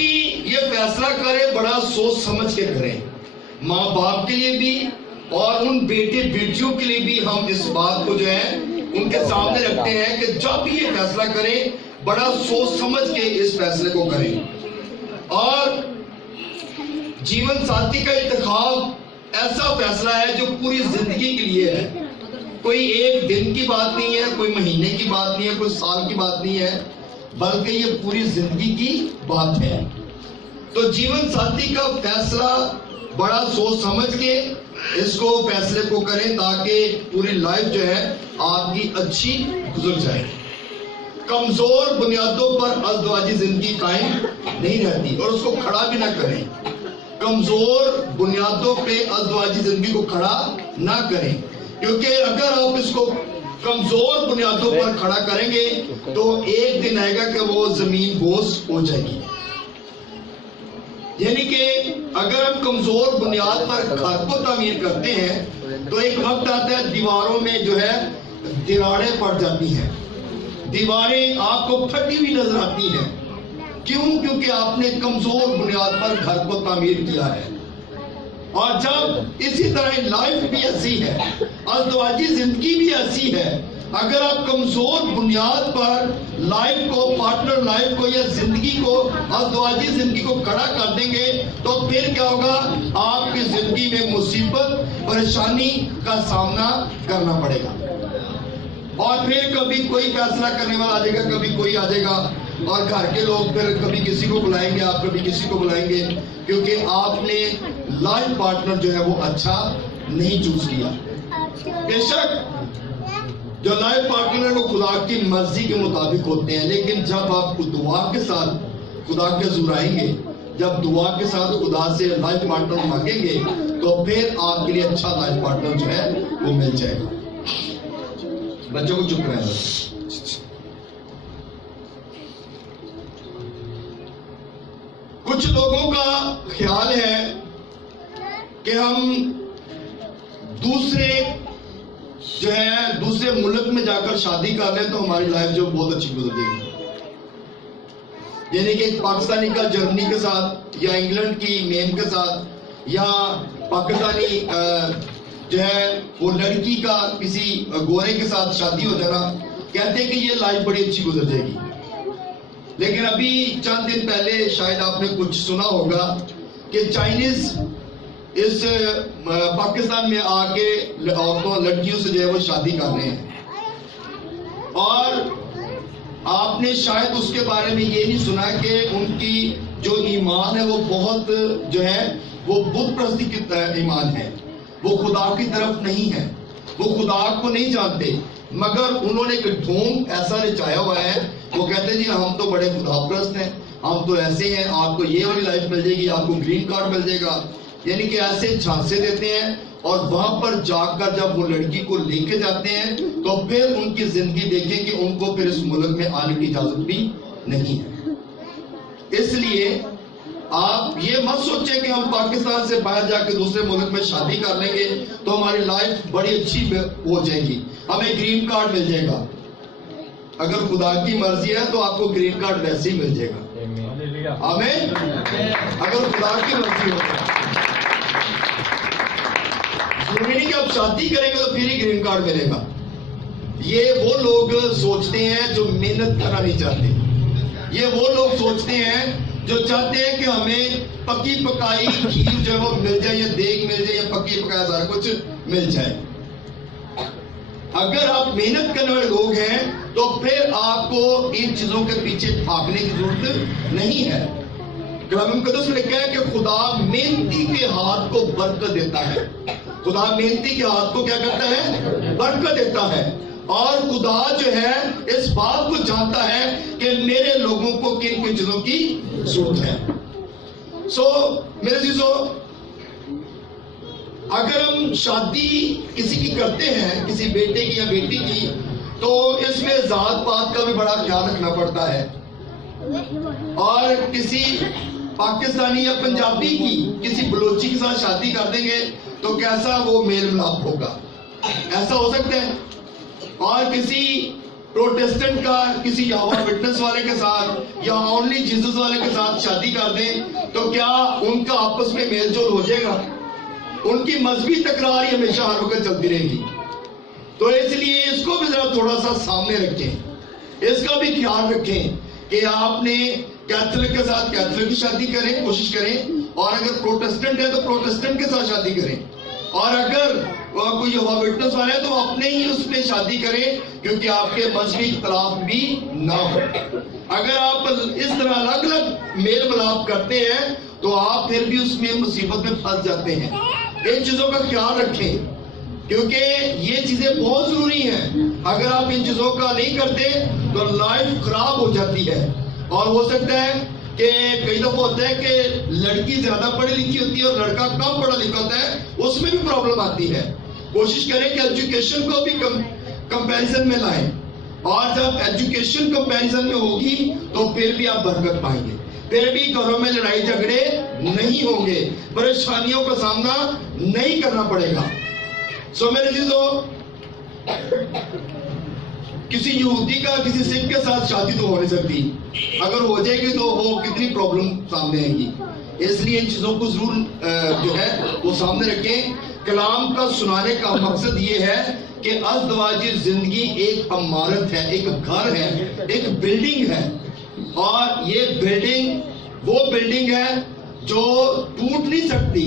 بھی یہ فیصلہ کریں بڑا سوچ سمجھ کے کریں، ماں باپ کے لیے بھی اور ان بیٹے بیٹیوں کے لیے بھی ہم اس بات کو جو ہے ان کے سامنے رکھتے ہیں کہ جب بھی یہ فیصلہ کریں بڑا سوچ سمجھ کے اس فیصلے کو کریں۔ اور جیون ساتھی کا انتخاب ایسا فیصلہ ہے جو پوری زندگی کے لیے ہے، کوئی ایک دن کی بات نہیں ہے، کوئی مہینے کی بات نہیں ہے، کوئی سال کی بات نہیں ہے، بلکہ یہ پوری زندگی کی بات ہے۔ تو جیون ساتھی کا فیصلہ بڑا سوچ سمجھ کے اس کو فیصلے کو کریں تاکہ پوری لائف جو ہے آپ کی اچھی گزر جائے۔ کمزور بنیادوں پر ازدواجی زندگی قائم نہیں رہتی، اور اس کو کھڑا بھی نہ کریں۔ کمزور بنیادوں پہ ازدواجی زندگی کو کھڑا نہ کریں، کیونکہ اگر آپ اس کو کمزور بنیادوں پر کھڑا کریں گے تو ایک دن آئے گا کہ وہ زمین بوس ہو جائے گی۔ یعنی کہ اگر ہم کمزور بنیاد پر گھر کو تعمیر کرتے ہیں تو ایک وقت آتا ہے دیواروں میں جو ہے دیواریں پڑ جاتی ہیں، دیواریں آپ کو پھٹی ہوئی نظر آتی ہیں۔ کیوں؟ کیونکہ آپ نے کمزور بنیاد پر گھر کو تعمیر کیا ہے۔ اور جب اسی طرح لائف بھی ایسی ہے، ازدواجی زندگی بھی ایسی ہے، اگر آپ کمزور بنیاد پر لائف کو، پارٹنر لائف کو یا زندگی کو، ازدواجی زندگی کو کھڑا کر دیں گے تو پھر کیا ہوگا؟ آپ کی زندگی میں مصیبت، پریشانی کا سامنا کرنا پڑے گا، اور پھر کبھی کوئی فیصلہ کرنے والا آ جائے گا، کبھی کوئی آ جائے گا، اور گھر کے لوگ پھر کبھی کسی کو بلائیں گے، آپ کبھی کسی کو بلائیں گے، کیونکہ آپ نے لائف پارٹنر جو ہے وہ اچھا نہیں چوز کیا۔ بے شک جو لائف پارٹنر وہ خدا کی مرضی کے مطابق ہوتے ہیں، لیکن جب آپ کو دعا کے ساتھ خدا کے حضور آئیں گے، جب دعا کے ساتھ خدا سے لائف پارٹنر مانگیں گے تو پھر آپ کے لیے اچھا لائف پارٹنر جو ہے وہ مل جائے گا۔ بچوں کو چپ رہنا۔ کچھ لوگوں کا خیال ہے کہ ہم دوسرے ملک میں جا کر شادی کر لیں تو ہماری لائف جو بہت اچھی گزر جائے گی۔ یعنی کہ پاکستانی کا جرمنی کے ساتھ، یا انگلینڈ کی میم کے ساتھ، یا پاکستانی جو ہے وہ لڑکی کا کسی گورے کے ساتھ شادی ہو جانا، کہتے ہیں کہ یہ لائف بڑی اچھی گزر جائے گی۔ لیکن ابھی چند دن پہلے شاید آپ نے کچھ سنا ہوگا کہ چائنیز اس پاکستان میں آ کے عورتوں لڑکیوں سے جو ہے وہ شادی کر رہے ہیں، اور آپ نے شاید اس کے بارے میں یہ نہیں سنا کہ ان کی جو ایمان ہے وہ بہت جو ہے وہ بت پرستی کی ایمان ہے، وہ خدا کی طرف نہیں ہے، وہ خدا کو نہیں جانتے، مگر انہوں نے ایک ڈھونگ ایسا رچایا ہوا ہے، وہ کہتے ہیں جی ہم تو بڑے خدا پرست ہیں، ہم تو ایسے ہیں، آپ کو یہ والی لائف مل جائے گی، آپ کو گرین کارڈ مل جائے گا، یعنی کہ ایسے جھانسے دیتے ہیں، اور وہاں پر جا کر جب وہ لڑکی کو لے کے جاتے ہیں تو پھر ان کی زندگی دیکھیں کہ ان کو پھر اس ملک میں آنے کی اجازت بھی نہیں ہے۔ اس لیے آپ یہ مت سوچیں کہ ہم پاکستان سے باہر جا کے دوسرے ملک میں شادی کر لیں گے تو ہماری لائف بڑی اچھی ہو جائے گی، ہمیں گرین کارڈ مل جائے گا۔ اگر خدا کی مرضی ہے تو آپ کو گرین کارڈ ویسے ہی مل جائے گا، آمین، اگر خدا کی مرضی ہو۔ ضروری نہیں کہ آپ شادی کریں گے تو پھر ہی گرین کارڈ ملے گا۔ یہ وہ لوگ سوچتے ہیں جو محنت کرنا نہیں چاہتے، یہ وہ لوگ سوچتے ہیں جو چاہتے ہیں کہ ہمیں پکی پکائی کھیر جو ہے وہ مل جائے، یا دیگ مل جائے، یا پکی پکایا سارا کچھ مل جائے۔ اگر آپ محنت کرنے والے لوگ ہیں تو پھر آپ کو ان چیزوں کے پیچھے بھاگنے کی ضرورت نہیں ہے۔ کلام مقدس میں لکھا ہے کہ خدا محنتی کے ہاتھ کو برکت دیتا ہے، خدا محنتی کے ہاتھ کو کیا کرتا ہے؟ برکت دیتا ہے، اور خدا جو ہے اس بات کو جانتا ہے کہ میرے لوگوں کو کن کن چیزوں کی ضرورت ہے۔ میرے عزیزو، اگر ہم شادی کسی کی کرتے ہیں، کسی بیٹے کی یا بیٹی کی، تو اس میں ذات پات کا بھی بڑا خیال رکھنا پڑتا ہے، اور کسی پاکستانی یا پنجابی کی کسی بلوچی کے ساتھ شادی کر دیں گے تو کیسا وہ میل ملاپ ہوگا، ایسا ہو سکتا ہے۔ اور کسی پروٹیسٹنٹ کا کسی یہوہ وٹنس والے کے ساتھ یا اونلی جیسس والے کے ساتھ شادی کر دیں تو کیا ان کا آپس میں میل جول ہو جائے گا؟ ان کی مذہبی تکرار ہی ہمیشہ ہر وقت چلتی رہے گی. تو اس لیے اس کو بھی ذرا تھوڑا سا سامنے رکھیں, اس کا بھی خیال رکھیں کہ آپ نے کیتھولک کے ساتھ کیتھولک کی شادی کریں, کوشش کریں, اور اگر پروٹیسٹنٹ ہے تو پروٹیسٹنٹ کے ساتھ شادی کریں, اور اگر کوئی یہوہ وٹنس والے ہیں تو اپنے ہی اس میں شادی کریں, کیونکہ آپ کے مذہبی اختلاف بھی نہ ہو. اگر آپ اس طرح الگ الگ میل ملاپ کرتے ہیں تو آپ پھر بھی اس میں مصیبت میں پھنس جاتے ہیں. ان چیزوں کا خیال رکھیں کیونکہ یہ چیزیں بہت ضروری ہیں. اگر آپ ان چیزوں کا نہیں کرتے تو لائف خراب ہو جاتی ہے, اور ہو سکتا ہے کہ کئی دفعہ ہوتا ہے کہ لڑکی زیادہ پڑھی لکھی ہوتی ہے اور لڑکا کم پڑھا لکھا ہوتا ہے, اس میں بھی پرابلم آتی ہے. کوشش کریں کہ ایجوکیشن کو بھی کمپیریزن میں لائیں, اور جب ایجوکیشن کمپیریزن میں ہوگی تو پھر بھی آپ برکت پائیں گے, پھر بھی گھروں میں لڑائی جھگڑے نہیں ہوں گے, پریشانیوں کا سامنا نہیں کرنا پڑے گا. سو میرے عزیزو, کسی یہودی کا کسی سکھ کے ساتھ شادی تو ہو نہیں سکتی, اگر ہو جائے گی تو وہ کتنی پرابلم سامنے آئے گی. اس لیے ان چیزوں کو ضرور جو ہے وہ سامنے رکھیں. کلام کا سنانے کا مقصد یہ ہے کہ ازدواجی زندگی ایک عمارت ہے, ایک گھر ہے, ایک بلڈنگ ہے, اور یہ بلڈنگ وہ بلڈنگ ہے جو ٹوٹ نہیں سکتی,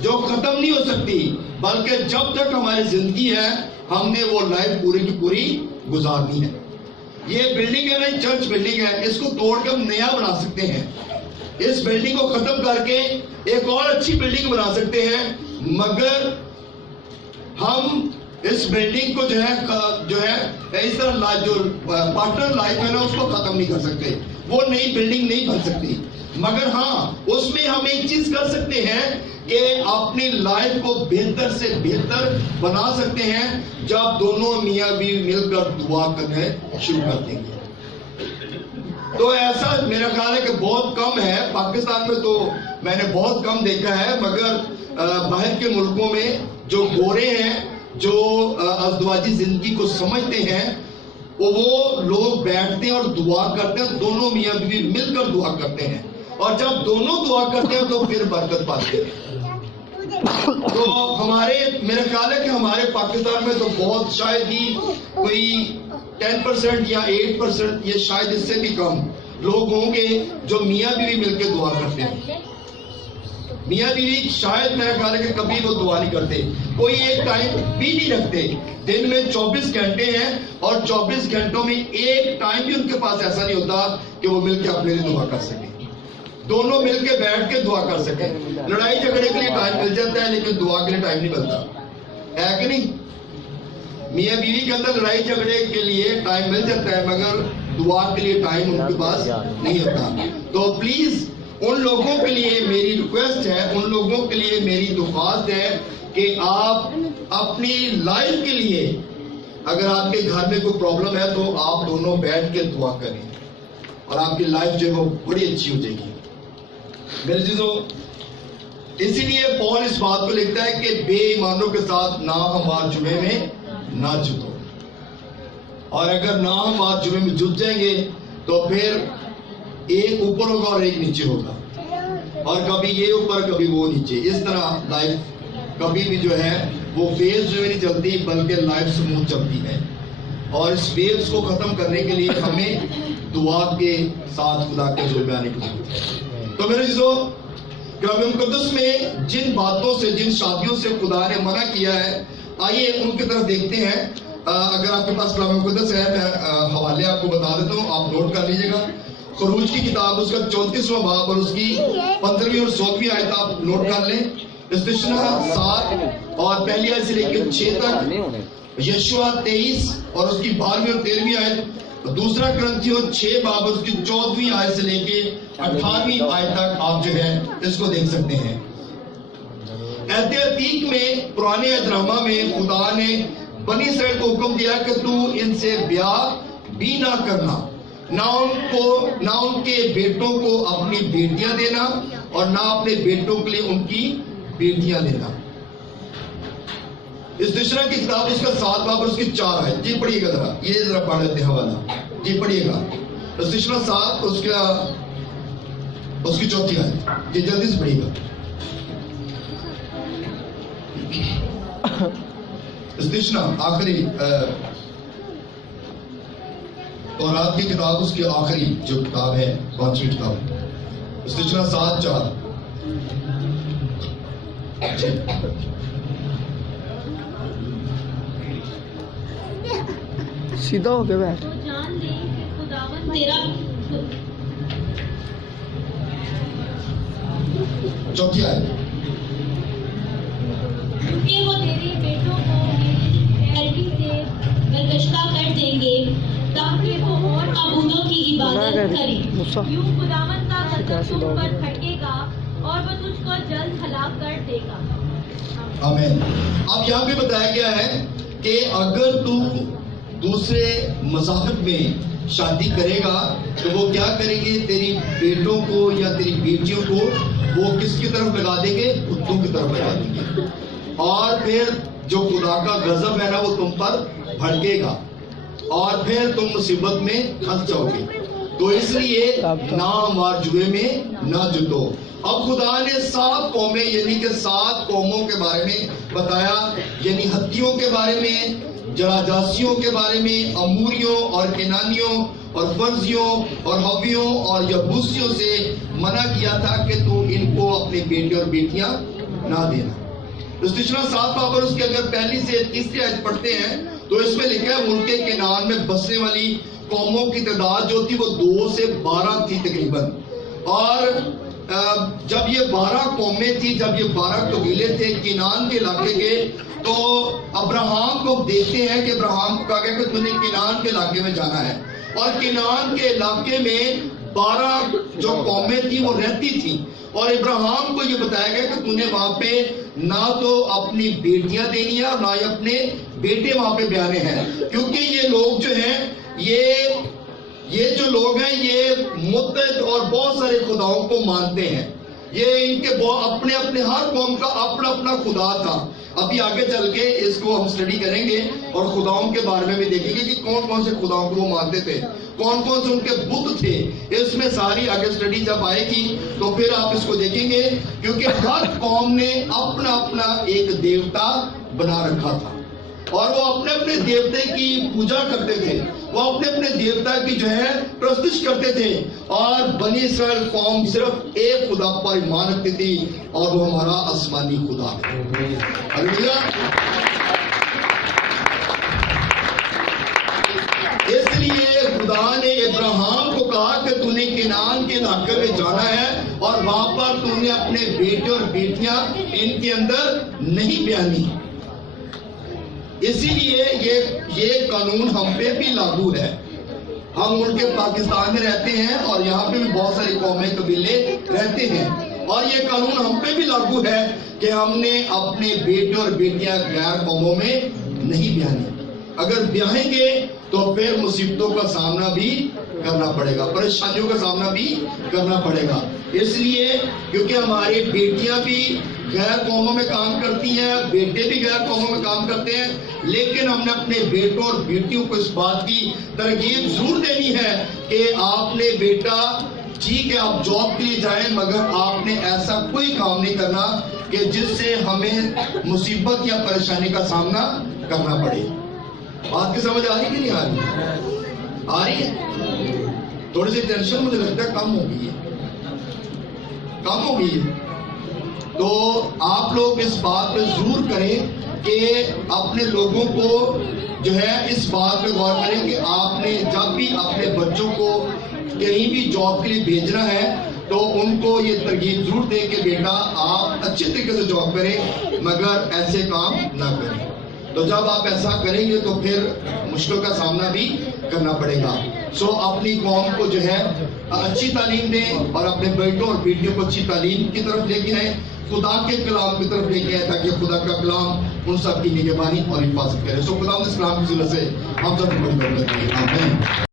جو ختم نہیں ہو سکتی, بلکہ جب تک ہماری زندگی ہے ہم نے وہ لائف پوری کی پوری گزارنی ہے. یہ بلڈنگ ہے نا, چرچ بلڈنگ ہے, اس کو توڑ کے ہم نیا بنا سکتے ہیں, اس بلڈنگ کو ختم کر کے ایک اور اچھی بلڈنگ بنا سکتے ہیں, مگر ہم اس بلڈنگ کو جو ہے اس طرح جو پارٹنر لائف ہے نا اس کو ختم نہیں کر سکتے, وہ نئی بلڈنگ نہیں بن سکتی. مگر ہاں اس میں ہم ایک چیز کر سکتے ہیں کہ اپنی لائف کو بہتر سے بہتر بنا سکتے ہیں جب دونوں میاں بیوی مل کر دعا کرنے شروع کر دیں گے. تو ایسا میرا خیال ہے کہ بہت کم ہے, پاکستان میں تو میں نے بہت کم دیکھا ہے, مگر باہر کے ملکوں میں جو گورے ہیں, جو ازدواجی زندگی کو سمجھتے ہیں, وہ لوگ بیٹھتے ہیں اور دعا کرتے ہیں, دونوں میاں بیوی مل کر دعا کرتے ہیں, اور جب دونوں دعا کرتے ہیں تو پھر برکت پاتے ہیں. تو ہمارے میرا خیال ہے کہ ہمارے پاکستان میں تو بہت شاید ہی کوئی 10% یا 8%, یہ شاید اس سے بھی کم لوگ ہوں گے جو میاں بیوی مل کے دعا کرتے ہیں. میاں بیوی شاید میرا خیال ہے کہ کبھی وہ دعا نہیں کرتے, کوئی ایک ٹائم بھی نہیں رکھتے. دن میں 24 گھنٹے ہیں, اور 24 گھنٹوں میں ایک ٹائم بھی ان کے پاس ایسا نہیں ہوتا کہ وہ مل کے اپنے لیے دعا کر سکیں, دونوں مل کے بیٹھ کے دعا کر سکیں. لڑائی جھگڑے کے لیے ٹائم مل جاتا ہے لیکن دعا کے لیے ٹائم نہیں ملتا, ہے کہ نہیں؟ میاں بیوی کے اندر لڑائی جھگڑے کے لیے ٹائم مل جاتا ہے, مگر دعا کے لیے ٹائم ان کے پاس نہیں ہوتا. تو پلیز ان لوگوں کے لیے میری ریکویسٹ ہے, ان لوگوں کے لیے میری درخواست ہے کہ آپ اپنی لائف کے لیے, اگر آپ کے گھر میں کوئی پرابلم ہے تو آپ دونوں بیٹھ کے دعا کریں, اور آپ کی لائف جو ہے وہ بڑی اچھی ہو جائے گی. میرے عزیزو, اسی لیے پول اس بات کو لکھتا ہے کہ بے ایمانوں کے ساتھ نہ ہمار جمعے میں نہ جتو, اور اگر نہ ہمار جمعے میں جت جائیں گے تو پھر ایک اوپر ہوگا اور ایک نیچے ہوگا, اور کبھی یہ اوپر کبھی وہ نیچے. اس طرح لائف کبھی بھی جو ہے وہ فیز جو نہیں چلتی, بلکہ لائف سموتھ چلتی ہے. اور اس فیز کو ختم کرنے کے لیے ہمیں دعا کے ساتھ خدا کے حضور میں آنے کی ضرورت ہے. تو میرے عزیزو, کلام مقدس میں جن باتوں سے, جن شادیوں سے خدا نے منع کیا ہے, آئیے ان کی طرف دیکھتے ہیں. اگر آپ کے پاس کلام مقدس ہے, میں حوالے آپ کو بتا دیتا ہوں, آپ نوٹ کر لیجیے گا. خروج کی کتاب اس کا 34واں باب اور اس کی 15ویں اور 16ویں آیت آپ نوٹ کر لیں. استثنا 7 اور پہلی آیت سے لے کے 6 تک, یشوع 23 اور اس کی 12ویں اور 13ویں آیت, دوسرا کرنتھیوں 6 باب اور اس کی 14ویں آیت سے لے کے 18ویں آیت تک آپ جو ہے اس کو دیکھ سکتے ہیں. عہد عتیق میں, پرانے عہد نامہ میں خدا نے بنی اسرائیل کو حکم دیا کہ تو ان سے بیاہ بھی نہ کرنا, نہ ان کے بیٹوں کو اپنی بیٹیاں دینا, اور نہ اپنے بیٹوں کے لیے ان کی بیٹیاں لینا. استشنا کی کتاب اس کا 7 باب اور اس کی 4 ہے. جی پڑھیے گا ذرا, یہ ذرا پڑھ لیتے ہیں حوالہ. جی پڑھیے گا استشنا 7 اس کی 4 ہے. جی جلدی سے پڑھیے گا. استشنا آخری تورات کی کتاب, اس کی آخری جو کتاب ہے 5ویں کتاب, استشنا 7:4. سیدھا ہو کے بیٹھ. جان لے کہ خداوند تیرا 4 آیت. کیونکہ وہ تیرے بیٹوں کو پیروی سے برگشتہ کر دیں گے تاکہ وہ اور معبودوں کی عبادت کریں. یوں خداوند کا غضب تم پر پھٹے گا اور وہ تجھ کو جلد ہلاک کر دے گا. آمین. اب یہاں پہ بتایا گیا ہے کہ اگر تو دوسرے مذاہب میں شادی کرے گا تو وہ کیا کریں گے, تیری بیٹوں کو یا تیری بیٹیوں کو وہ کس کی طرف لگا دیں گے, کتوں کی طرف لگا دیں گے, اور پھر جو خدا کا غضب ہے نا وہ تم پر بھڑکے گا اور پھر تم مصیبت میں پھنس جاؤ گے. تو اس لیے نہ مار جوئے میں نہ جتو. اب خدا نے 7 قومیں یعنی کہ 7 قوموں کے بارے میں بتایا, یعنی ہتھیوں کے بارے میں, جراجاسیوں کے بارے میں, اموریوں اور کنانیوں اور فرزیوں اور حویوں اور یبوسیوں سے منع کیا تھا کہ تو ان کو اپنے بیٹے اور بیٹیاں نہ دینا. استشنا 7 باب اور اس کے اگر پہلی سے 3 آیت پڑھتے ہیں تو اس میں لکھا ہے ملک کنعان میں بسنے والی قوموں کی تعداد جو تھی وہ 2 سے 12 تھی تقریباً. اور جب یہ 12 قومیں تھی, جب یہ 12 قبیلے تھے کنعان کے علاقے کے, تو ابراہم کو دیکھتے ہیں کہ ابراہم کو کہا گیا کہ تم نے کنعان کے علاقے میں جانا ہے, اور کنعان کے علاقے میں 12 جو قومیں تھیں وہ رہتی تھیں, اور ابراہم کو یہ بتایا گیا کہ تم نے وہاں پہ نہ تو اپنی بیٹیاں دینی ہے اور نہ ہی اپنے بیٹے وہاں پہ بیانے ہیں, کیونکہ یہ لوگ جو ہیں یہ جو لوگ ہیں یہ متعدد اور بہت سارے خداؤں کو مانتے ہیں. یہ ان کے اپنے اپنے ہر قوم کا اپنا اپنا خدا تھا. ابھی آگے چل کے اس کو ہم سٹڈی کریں گے اور خداؤں کے بارے میں بھی دیکھیں گے کہ کون کون سے خداؤں کو وہ مانتے تھے, کون کون سے ان کے بت تھے. اس میں ساری آگے سٹڈی جب آئے گی تو پھر آپ اس کو دیکھیں گے, کیونکہ ہر قوم نے اپنا اپنا ایک دیوتا بنا رکھا تھا اور وہ اپنے اپنے دیوتے کی پوجا کرتے تھے, وہ اپنے اپنے دیوتا کی جو ہے پرستش کرتے تھے. اور بنی اسرائیل قوم صرف ایک خدا پر ایمان رکھتی تھی اور وہ ہمارا آسمانی خدا ہے. ہلیلویا. اس لیے خدا نے ابراہیم کو کہا کہ تو نے کنعان کے علاقے میں جانا ہے اور وہاں پر تو نے اپنے بیٹے اور بیٹیاں ان کے اندر نہیں بیانی. اسی لیے یہ قانون ہم پہ بھی لاگو ہے. ہم ملک پاکستان میں رہتے ہیں اور یہاں پہ بھی بہت سارے قومیں قبیلے رہتے ہیں, اور یہ قانون ہم پہ بھی لاگو ہے کہ ہم نے اپنے بیٹے اور بیٹیاں غیر قوموں میں نہیں بیانی. اگر بیاہیں گے تو پھر مصیبتوں کا سامنا بھی کرنا پڑے گا, پریشانیوں کا سامنا بھی کرنا پڑے گا. اس لیے کیونکہ ہماری بیٹیاں بھی غیر قوموں میں کام کرتی ہیں, بیٹے بھی غیر قوموں میں کام کرتے ہیں, لیکن ہم نے اپنے بیٹوں اور بیٹیوں کو اس بات کی ترغیب ضرور دینی ہے کہ آپ نے بیٹا ٹھیک ہے آپ جاب کے لیے جائیں, مگر آپ نے ایسا کوئی کام نہیں کرنا کہ جس سے ہمیں مصیبت یا پریشانی کا سامنا کرنا پڑے. بات کی سمجھ آ رہی کہ نہیں آ رہی؟ آ رہی ہے. تھوڑی سی ٹینشن مجھے لگتا ہے کم ہو گئی ہے. تو آپ لوگ اس بات پہ ضرور کریں کہ اپنے لوگوں کو جو ہے اس بات پہ غور کریں کہ آپ نے جب بھی اپنے بچوں کو کہیں بھی جاب کے لیے بھیجنا ہے تو ان کو یہ ترغیب ضرور دیں کہ بیٹا آپ اچھے طریقے سے جاب کریں مگر ایسے کام نہ کریں. تو جب آپ ایسا کریں گے تو پھر مشکل کا سامنا بھی کرنا پڑے گا. سو اپنی قوم کو جو ہے اچھی تعلیم دیں اور اپنے بیٹوں اور بیٹیوں کو اچھی تعلیم کی طرف لے کے آئیں, خدا کے کلام کی طرف لے کے آئے تاکہ خدا کا کلام ان سب کی نگہبانی اور حفاظت کرے. سو خدا اس کلام کی ضرورت سے ہم سب کو بڑی برکت دے. آمین.